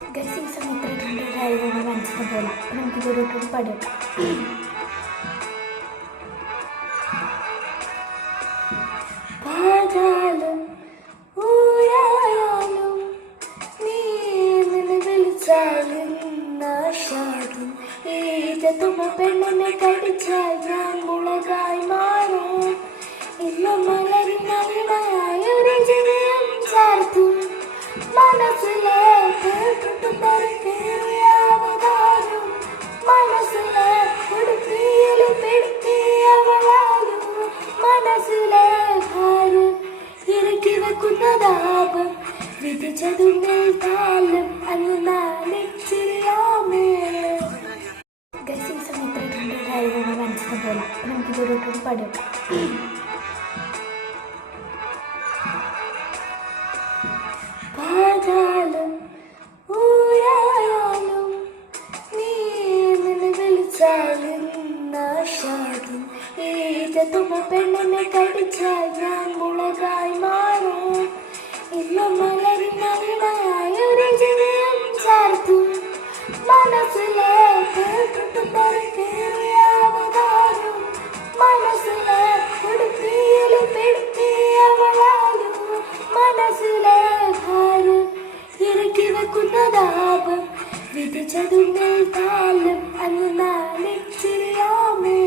Guys ഈ സമയത്ത് രണ്ട് കാര്യങ്ങൾ മനസ്സിന് പോലെ നമുക്കിതൊരു പടം പാതാളം ഊരായാലും നീ നിന്നെ വിളിച്ചാലും നാശാകും ഏതുമ പെണ്ണിനെ കടിച്ചാൽ ഞാൻ മുളകായി മാറും ഇന്ന് മലരിനായ ഒരു ജീവിതം ചാർത്തും മനസ്സിലെ അവതാരം മനസ്സിലെ ഉടുപ്പിയിൽ പെടുത്തിയവളാലും മനസ്സിലെ ഭാരം ഇറക്കി വെക്കുന്നതാപം വിധിച്ചതുണ്ടിൽ താലം അങ്ങ് നാലിച്ചിരിയാമേ. ഗൈസ് ഈ സമയത്ത് രണ്ട് കാര്യങ്ങൾ മനസ്സിന് പോലെ നമുക്കിതൊരു പടം പാതാളം ഊരായാലും നീ നിന്നെ വിളിച്ചാലും നാശാകും ഏതുമ പെണ്ണിനെ കടിച്ചാൽ ഞാൻ മുളകായി മാറും ഇന്ന് മലരിനായ ഒരു ജീവിതം ചാർത്തും മനസ്സിലെ അവതാരം മനസ്സിലെ ഉടുപ്പിയിൽ പെടുത്തിയവളാലും മനസ്സിലെ ഭാരം ഇറക്കി വെക്കുന്നതാപം വിധിച്ചതുണ്ടിൽ താലം അങ്ങ് നാലിച്ചിരിയാമേ.